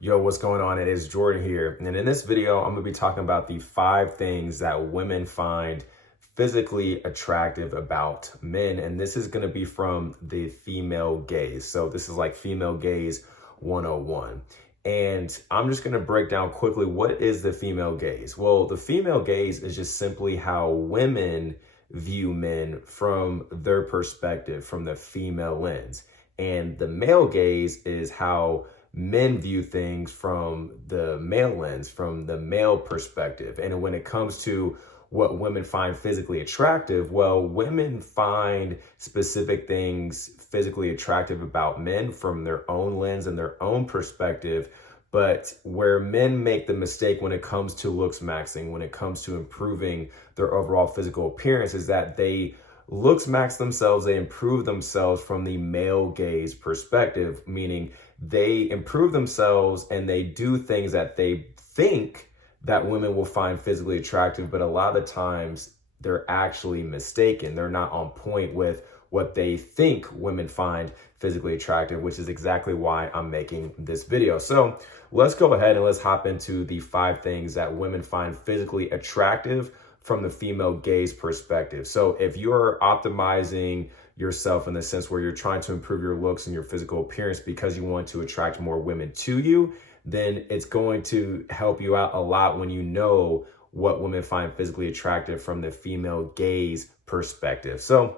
Yo, what's going on? It is Jordan here. And in this video, I'm going to be talking about the 5 things that women find physically attractive about men. And this is going to be from the female gaze. So this is like female gaze 101. And I'm just going to break down quickly, what is the female gaze? Well, the female gaze is just simply how women view men from their perspective, from the female lens. And the male gaze is how men view things from the male lens, from the male perspective. And when it comes to what women find physically attractive, well, women find specific things physically attractive about men from their own lens and their own perspective. But where men make the mistake when it comes to Looksmaxxing, when it comes to improving their overall physical appearance, is that they Looksmax themselves, they improve themselves from the male gaze perspective, meaning they improve themselves and they do things that they think that women will find physically attractive, but a lot of the times they're actually mistaken. They're not on point with what they think women find physically attractive, which is exactly why I'm making this video. So let's go ahead and let's hop into the 5 things that women find physically attractive from the female gaze perspective. So if you're optimizing yourself in the sense where you're trying to improve your looks and your physical appearance because you want to attract more women to you, then it's going to help you out a lot when you know what women find physically attractive from the female gaze perspective. So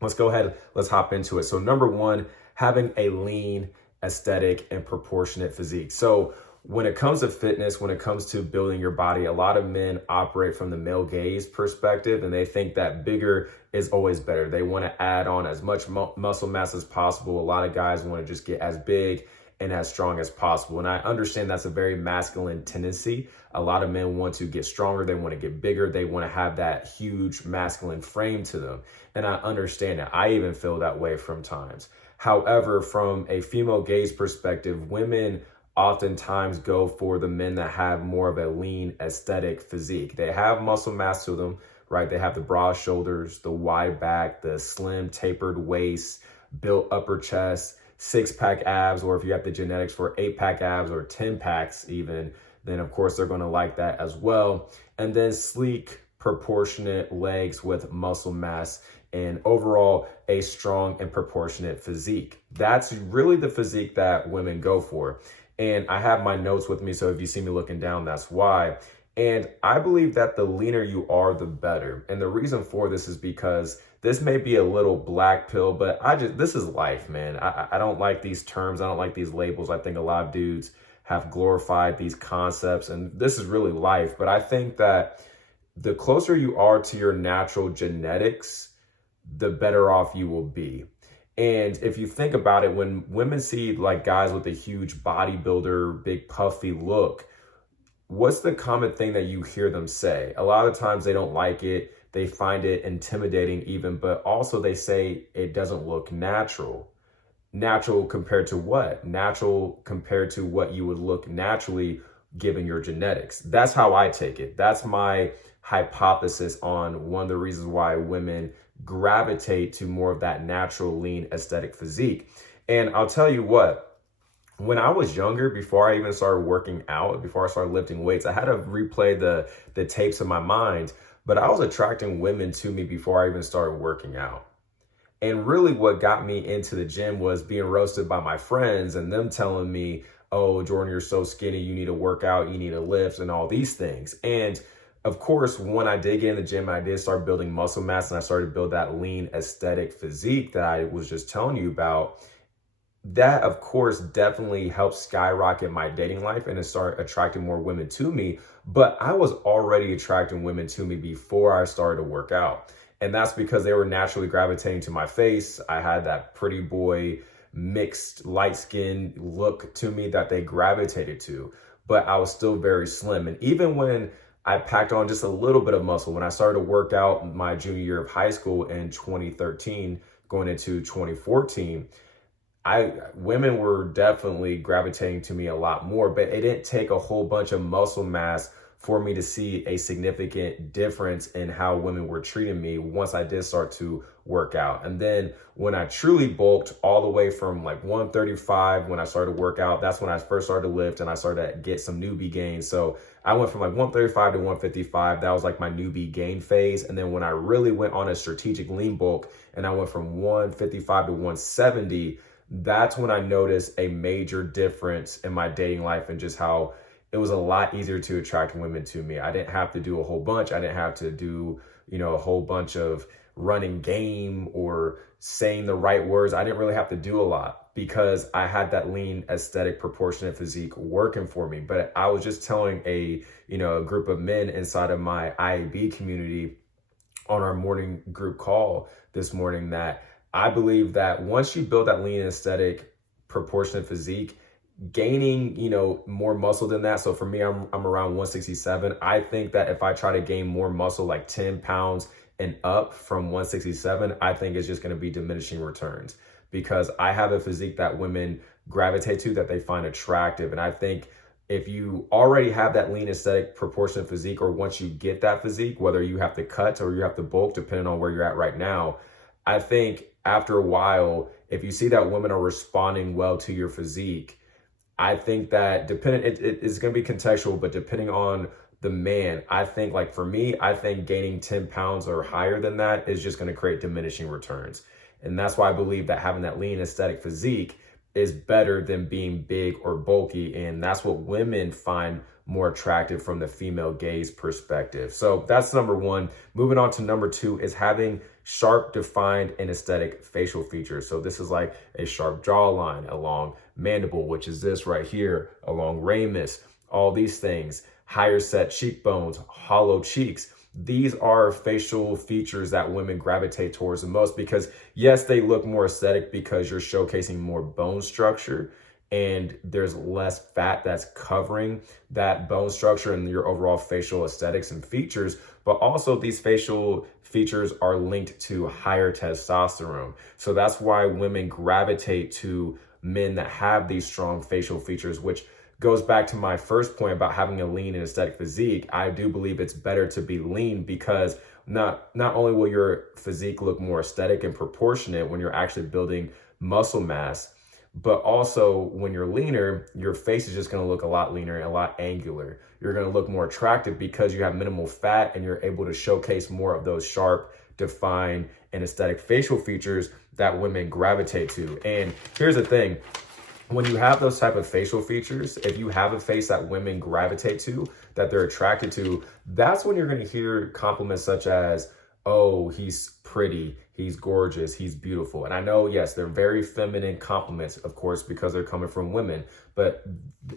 let's go ahead, let's hop into it. So number 1, having a lean, aesthetic, and proportionate physique. So when it comes to fitness, when it comes to building your body, a lot of men operate from the male gaze perspective, and they think that bigger is always better. They want to add on as much muscle mass as possible. A lot of guys want to just get as big and as strong as possible. And I understand that's a very masculine tendency. A lot of men want to get stronger. They want to get bigger. They want to have that huge masculine frame to them. And I understand that. I even feel that way from times. However, from a female gaze perspective, women oftentimes go for the men that have more of a lean aesthetic physique. They have muscle mass to them, right? They have the broad shoulders, the wide back, the slim tapered waist, built upper chest, 6-pack abs, or if you have the genetics for 8-pack abs or 10 packs even, then of course they're going to like that as well. And then sleek, proportionate legs with muscle mass and overall a strong and proportionate physique. That's really the physique that women go for. And I have my notes with me, so if you see me looking down, that's why. And I believe that the leaner you are, the better. And the reason for this is because this may be a little black pill, but this is life, man. I don't like these terms. I don't like these labels. I think a lot of dudes have glorified these concepts, and this is really life. But I think that the closer you are to your natural genetics, the better off you will be. And if you think about it, when women see like guys with a huge bodybuilder, big puffy look, what's the common thing that you hear them say? A lot of times they don't like it. They find it intimidating even, but also they say it doesn't look natural. Natural compared to what? Natural compared to what you would look naturally given your genetics. That's how I take it. That's my hypothesis on one of the reasons why women gravitate to more of that natural lean aesthetic physique. And I'll tell you what, when I was younger, before I even started working out, before I started lifting weights, I had to replay the tapes in my mind, but I was attracting women to me before I even started working out. And really what got me into the gym was being roasted by my friends and them telling me, oh, Jordan, you're so skinny, you need to work out, you need to lift and all these things. And of course, when I did get in the gym, I did start building muscle mass and I started to build that lean aesthetic physique that I was just telling you about. That, of course, definitely helped skyrocket my dating life and it started attracting more women to me. But I was already attracting women to me before I started to work out. And that's because they were naturally gravitating to my face. I had that pretty boy, mixed light skin look to me that they gravitated to. But I was still very slim. And even when I packed on just a little bit of muscle, when I started to work out my junior year of high school in 2013, going into 2014, women were definitely gravitating to me a lot more, but it didn't take a whole bunch of muscle mass for me to see a significant difference in how women were treating me once I did start to work out. And then when I truly bulked all the way from like 135, when I started to work out, that's when I first started to lift and I started to get some newbie gains. So I went from like 135 to 155. That was like my newbie gain phase. And then when I really went on a strategic lean bulk and I went from 155 to 170, that's when I noticed a major difference in my dating life and just how it was a lot easier to attract women to me. I didn't have to do a whole bunch. I didn't have to do, a whole bunch of running game or saying the right words. I didn't really have to do a lot because I had that lean, aesthetic, proportionate physique working for me. But I was just telling a group of men inside of my IAB community on our morning group call this morning that I believe that once you build that lean, aesthetic, proportionate physique, gaining, more muscle than that. So for me, I'm around 167. I think that if I try to gain more muscle, like 10 pounds and up from 167, I think it's just going to be diminishing returns because I have a physique that women gravitate to, that they find attractive. And I think if you already have that lean, aesthetic, proportionate physique, or once you get that physique, whether you have to cut or you have to bulk, depending on where you're at right now, I think after a while, if you see that women are responding well to your physique, I think that it's going to be contextual, but depending on the man, I think like for me, I think gaining 10 pounds or higher than that is just going to create diminishing returns. And that's why I believe that having that lean, aesthetic physique is better than being big or bulky. And that's what women find more attractive from the female gaze perspective. So that's number one. Moving on to number two is having sharp, defined, and aesthetic facial features. So this is like a sharp jawline, a long mandible, which is this right here, a long ramus, all these things, higher set cheekbones, hollow cheeks. These are facial features that women gravitate towards the most because yes, they look more aesthetic because you're showcasing more bone structure and there's less fat that's covering that bone structure and your overall facial aesthetics and features. But also these facial features are linked to higher testosterone. So that's why women gravitate to men that have these strong facial features, which goes back to my first point about having a lean and aesthetic physique. I do believe it's better to be lean because not only will your physique look more aesthetic and proportionate when you're actually building muscle mass, but also when you're leaner, your face is just going to look a lot leaner and a lot angular. You're going to look more attractive because you have minimal fat and you're able to showcase more of those sharp, defined, and aesthetic facial features that women gravitate to. And here's the thing. When you have those type of facial features, if you have a face that women gravitate to, that they're attracted to, that's when you're going to hear compliments such as, oh, he's pretty, he's gorgeous, he's beautiful. And I know, yes, they're very feminine compliments, of course, because they're coming from women. But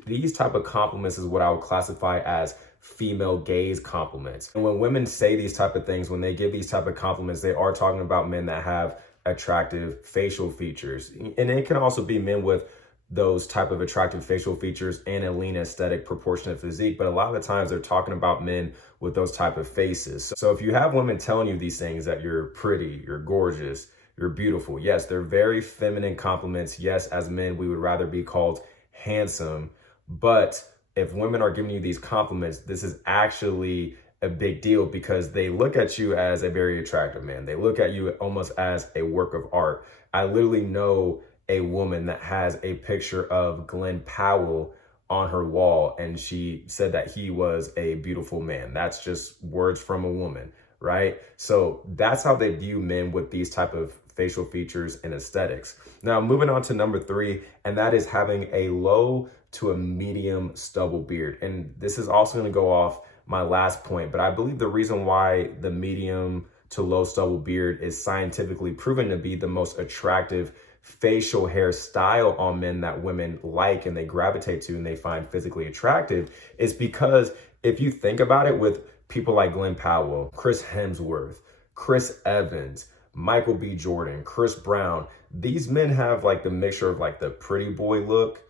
these type of compliments is what I would classify as female gaze compliments. And when women say these type of things, when they give these type of compliments, they are talking about men that have attractive facial features. And it can also be men with those type of attractive facial features and a lean, aesthetic, proportionate physique. But a lot of the times they're talking about men with those type of faces. So if you have women telling you these things, that you're pretty, you're gorgeous, you're beautiful, yes, they're very feminine compliments. Yes, as men, we would rather be called handsome. But if women are giving you these compliments, this is actually a big deal because they look at you as a very attractive man. They look at you almost as a work of art. I literally know a woman that has a picture of Glenn Powell on her wall, and she said that he was a beautiful man. That's just words from a woman, right? So that's how they view men with these type of facial features and aesthetics. Now, moving on to number three, and that is having a low to a medium stubble beard. And this is also going to go off my last point, but I believe the reason why the medium to low stubble beard is scientifically proven to be the most attractive facial hairstyle on men that women like and they gravitate to and they find physically attractive is because if you think about it, with people like Glenn Powell, Chris Hemsworth, Chris Evans, Michael B. Jordan, Chris Brown, these men have like the mixture of like the pretty boy look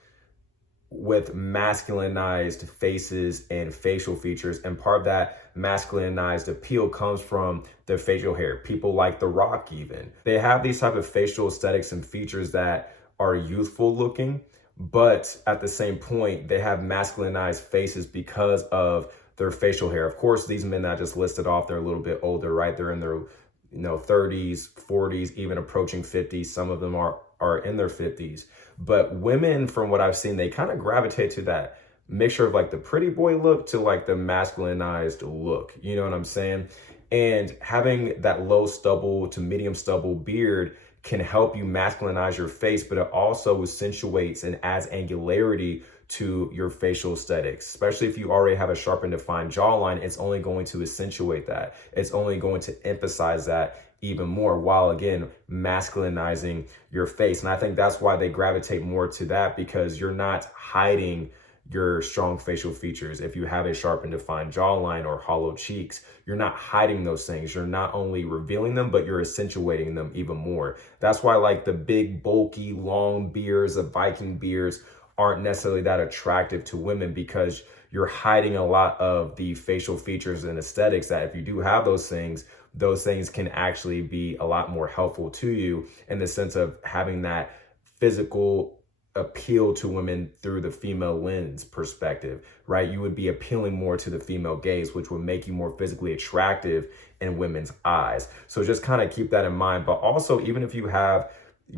with masculinized faces and facial features. And part of that masculinized appeal comes from their facial hair. People like The Rock even. They have these type of facial aesthetics and features that are youthful looking, but at the same point, they have masculinized faces because of their facial hair. Of course, these men that I just listed off, they're a little bit older, right? They're in their 30s, 40s, even approaching 50s. Some of them are in their 50s. But women, from what I've seen, they kind of gravitate to that mixture of like the pretty boy look to like the masculinized look. You know what I'm saying? And having that low stubble to medium stubble beard can help you masculinize your face, but it also accentuates and adds angularity to your facial aesthetics. Especially if you already have a sharp and defined jawline, it's only going to accentuate that. It's only going to emphasize that even more, while again, masculinizing your face. And I think that's why they gravitate more to that, because you're not hiding your strong facial features. If you have a sharp and defined jawline or hollow cheeks, you're not hiding those things. You're not only revealing them, but you're accentuating them even more. That's why like the big, bulky, long beards, the Viking beards aren't necessarily that attractive to women, because you're hiding a lot of the facial features and aesthetics that if you do have those things can actually be a lot more helpful to you in the sense of having that physical appeal to women through the female lens perspective, right? You would be appealing more to the female gaze, which would make you more physically attractive in women's eyes. So just kind of keep that in mind. But also, even if you have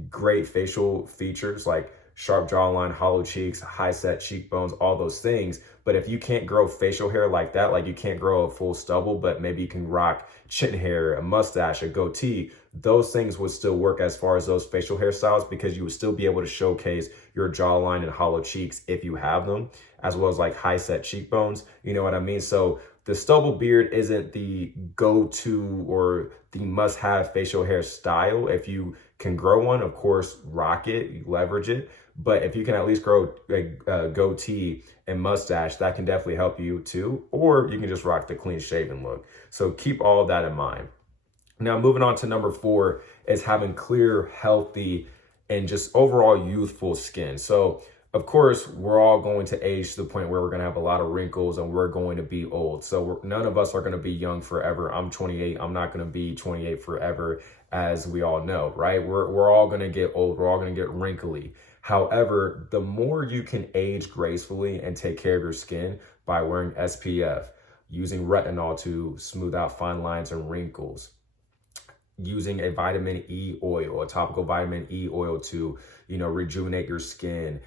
great facial features like sharp jawline, hollow cheeks, high set cheekbones, all those things, but if you can't grow facial hair like that, like you can't grow a full stubble, but maybe you can rock chin hair, a mustache, a goatee, those things would still work as far as those facial hairstyles, because you would still be able to showcase your jawline and hollow cheeks if you have them, as well as like high set cheekbones. You know what I mean? So the stubble beard isn't the go-to or the must-have facial hair style. If you can grow one, of course, rock it, you leverage it. But if you can at least grow a goatee and mustache, that can definitely help you too. Or you can just rock the clean shaven look. So keep all that in mind. Now, moving on to number 4 is having clear, healthy, and just overall youthful skin. So of course, we're all going to age to the point where we're going to have a lot of wrinkles and we're going to be old. So none of us are going to be young forever. I'm 28. I'm not going to be 28 forever, as we all know, right? We're all going to get old. We're all going to get wrinkly. However, the more you can age gracefully and take care of your skin by wearing SPF, using retinol to smooth out fine lines and wrinkles, using a vitamin E oil, a topical vitamin E oil to, rejuvenate your skin,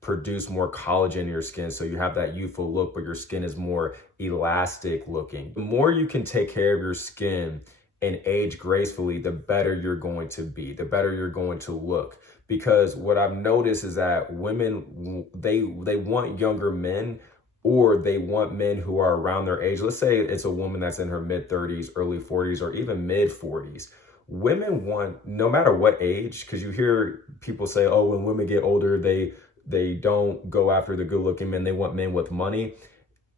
produce more collagen in your skin so you have that youthful look, but your skin is more elastic looking. The more you can take care of your skin and age gracefully, the better you're going to be, the better you're going to look. Because what I've noticed is that women, they want younger men, or they want men who are around their age. Let's say it's a woman that's in her mid 30s, early 40s, or even mid 40s. Women want, no matter what age, because you hear people say, oh, when women get older, they don't go after the good looking men. They want men with money.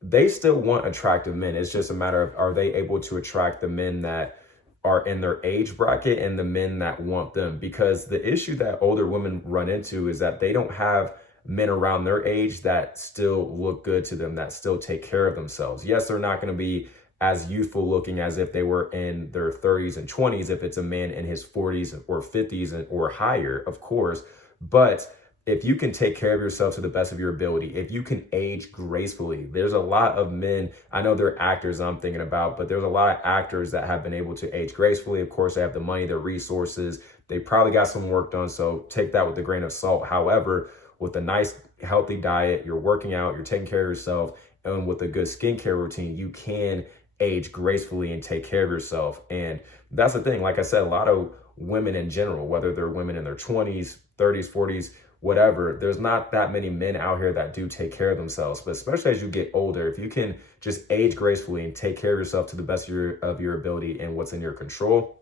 They still want attractive men. It's just a matter of, are they able to attract the men that are in their age bracket and the men that want them? Because the issue that older women run into is that they don't have men around their age that still look good to them, that still take care of themselves. Yes, they're not going to be as youthful looking as if they were in their 30s and 20s, if it's a man in his 40s or 50s or higher, of course. But if you can take care of yourself to the best of your ability, if you can age gracefully, there's a lot of men, I know they're actors I'm thinking about, but there's a lot of actors that have been able to age gracefully. Of course, they have the money, the resources, they probably got some work done, so take that with a grain of salt. However, with a nice, healthy diet, you're working out, you're taking care of yourself, and with a good skincare routine, you can age gracefully and take care of yourself. And that's the thing, like I said, a lot of women in general, whether they're women in their 20s, 30s, 40s, whatever, there's not that many men out here that do take care of themselves. But especially as you get older, if you can just age gracefully and take care of yourself to the best of your ability and what's in your control,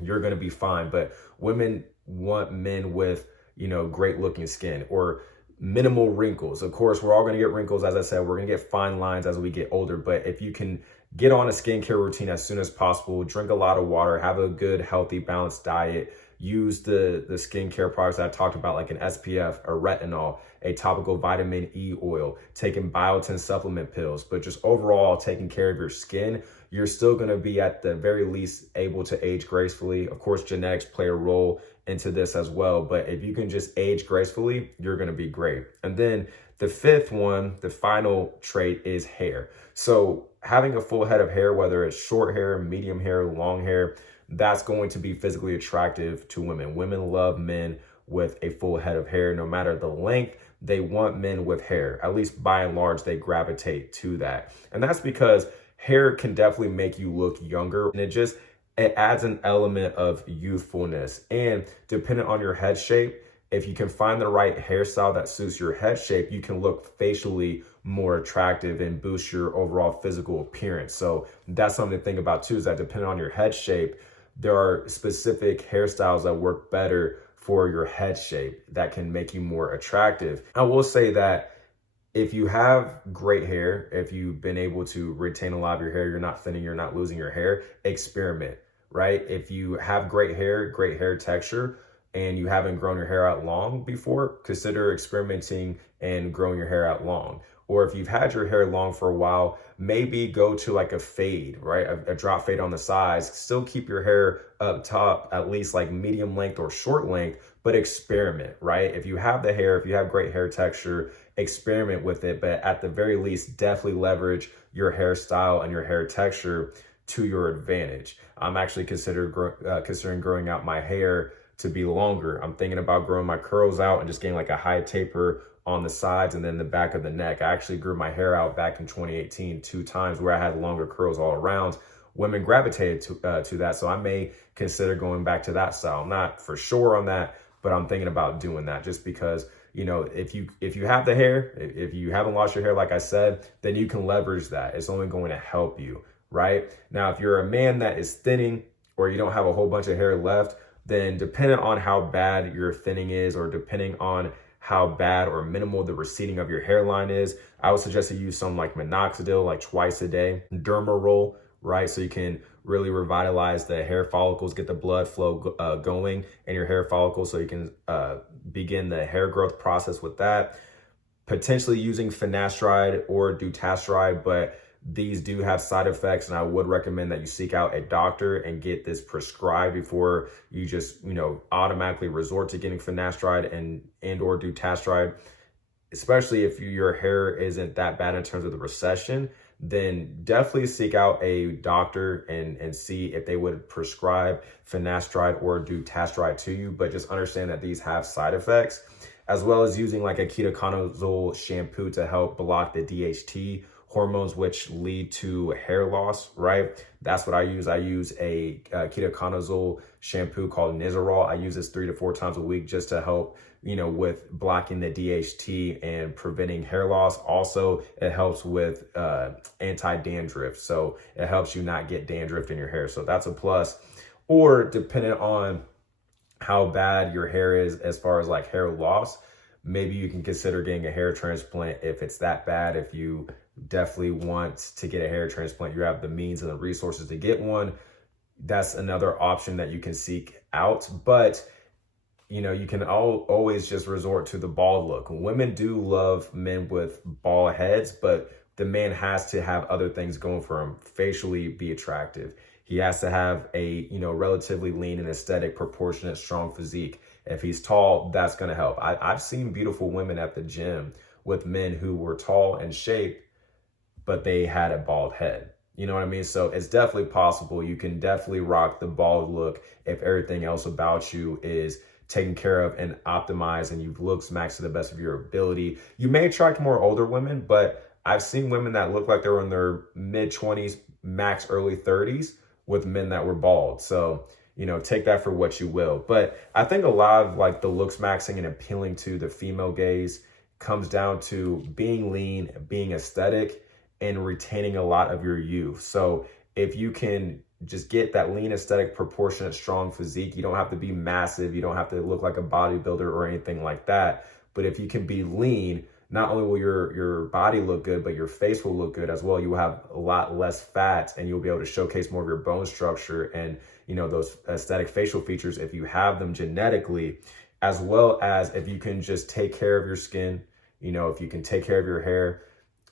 you're going to be fine. But women want men with, great looking skin or minimal wrinkles. Of course, we're all going to get wrinkles. As I said, we're going to get fine lines as we get older. But if you can get on a skincare routine as soon as possible, drink a lot of water, have a good, healthy, balanced diet, use the skincare products that I talked about, like an SPF, a retinol, a topical vitamin E oil, taking biotin supplement pills, but just overall taking care of your skin, you're still going to be at the very least able to age gracefully. Of course, genetics play a role into this as well, but if you can just age gracefully, you're going to be great. And then The fifth one, the final trait, is hair. So having a full head of hair, whether it's short hair, medium hair, long hair, that's going to be physically attractive to women. Women love men with a full head of hair, no matter the length. They want men with hair. At least by and large, they gravitate to that. And that's because hair can definitely make you look younger, and it adds an element of youthfulness. And depending on your head shape, if you can find the right hairstyle that suits your head shape, you can look facially more attractive and boost your overall physical appearance. So that's something to think about too, is that depending on your head shape, there are specific hairstyles that work better for your head shape that can make you more attractive. I will say that if you have great hair, if you've been able to retain a lot of your hair, you're not thinning, you're not losing your hair, experiment, right? If you have great hair texture, and you haven't grown your hair out long before, consider experimenting and growing your hair out long. Or if you've had your hair long for a while, maybe go to like a fade, right? A drop fade on the sides. Still keep your hair up top, at least like medium length or short length, but experiment, right? If you have the hair, if you have great hair texture, experiment with it. But at the very least, definitely leverage your hairstyle and your hair texture to your advantage. I'm actually considering growing out my hair to be longer. I'm thinking about growing my curls out and just getting like a high taper on the sides and then the back of the neck. I actually grew my hair out back in 2018 2 times where I had longer curls all around. Women gravitated to that, so I may consider going back to that style. I'm not for sure on that, but I'm thinking about doing that just because, you know, if you have the hair, if you haven't lost your hair, like I said, then you can leverage that. It's only going to help you, right? Now, if you're a man that is thinning or you don't have a whole bunch of hair left, then depending on how bad your thinning is, or depending on how bad or minimal the receding of your hairline is, I would suggest to use some like minoxidil, like twice a day, derma roll, right? So you can really revitalize the hair follicles, get the blood flow going in your hair follicles, so you can begin the hair growth process with that. Potentially using finasteride or dutasteride, but these do have side effects, and I would recommend that you seek out a doctor and get this prescribed before you just, you know, automatically resort to getting finasteride and or dutasteride. Especially if your hair isn't that bad in terms of the recession, then definitely seek out a doctor and see if they would prescribe finasteride or dutasteride to you. But just understand that these have side effects, as well as using like a ketoconazole shampoo to help block the DHT hormones, which lead to hair loss, right? That's what I use. I use a ketoconazole shampoo called Nizoral. I use this 3 to 4 times a week just to help, you know, with blocking the DHT and preventing hair loss. Also, it helps with anti-dandruff. So it helps you not get dandruff in your hair. So that's a plus. Or depending on how bad your hair is as far as like hair loss, maybe you can consider getting a hair transplant if it's that bad. If you definitely want to get a hair transplant, you have the means and the resources to get one, that's another option that you can seek out. But you know, you can always just resort to the bald look. Women do love men with bald heads, but the man has to have other things going for him, facially be attractive. He has to have a, you know, relatively lean and aesthetic, proportionate, strong physique. If he's tall, that's going to help. I've seen beautiful women at the gym with men who were tall and shaped, but they had a bald head. You know what I mean? So it's definitely possible. You can definitely rock the bald look if everything else about you is taken care of and optimized and you've Looksmaxxed to the best of your ability. You may attract more older women, but I've seen women that look like they were in their mid-20s, max early 30s with men that were bald. So, you know, take that for what you will. But I think a lot of like the Looksmaxxing and appealing to the female gaze comes down to being lean, being aesthetic, and retaining a lot of your youth. So if you can just get that lean, aesthetic, proportionate, strong physique, you don't have to be massive. You don't have to look like a bodybuilder or anything like that. But if you can be lean, not only will your body look good, but your face will look good as well. You will have a lot less fat and you'll be able to showcase more of your bone structure and, you know, those aesthetic facial features if you have them genetically, as well as if you can just take care of your skin, you know, if you can take care of your hair.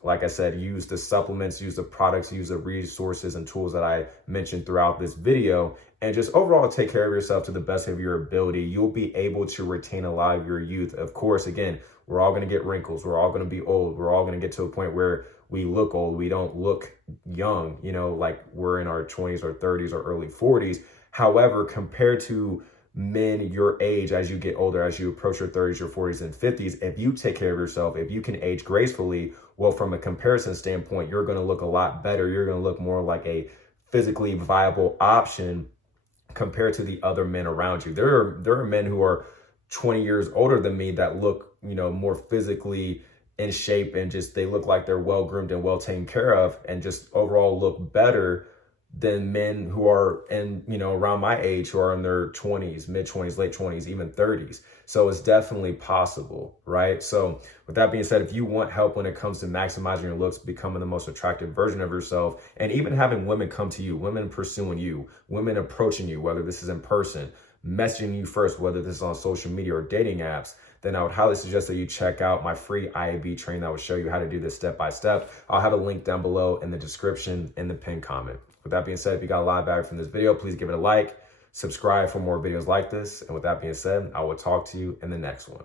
Like I said, use the supplements, use the products, use the resources and tools that I mentioned throughout this video, and just overall take care of yourself to the best of your ability. You'll be able to retain a lot of your youth. Of course, again, we're all going to get wrinkles. We're all going to be old. We're all going to get to a point where we look old. We don't look young, you know, like we're in our 20s or 30s or early 40s. However, compared to men your age, as you get older, as you approach your 30s, your 40s and 50s, if you take care of yourself, if you can age gracefully, well, from a comparison standpoint, you're going to look a lot better. You're going to look more like a physically viable option compared to the other men around you. There are men who are 20 years older than me that look, you know, more physically in shape, and just they look like they're well groomed and well taken care of, and just overall look better than men who are in, you know, around my age, who are in their 20s, mid 20s, late 20s, even 30s. So it's definitely possible, right? So with that being said, if you want help when it comes to maximizing your looks, becoming the most attractive version of yourself, and even having women come to you, women pursuing you, women approaching you, whether this is in person, messaging you first, whether this is on social media or dating apps, then I would highly suggest that you check out my free IAB training that will show you how to do this step by step. I'll have a link down below in the description, in the pinned comment. With that being said, if you got a lot of value from this video, please give it a like, subscribe for more videos like this. And with that being said, I will talk to you in the next one.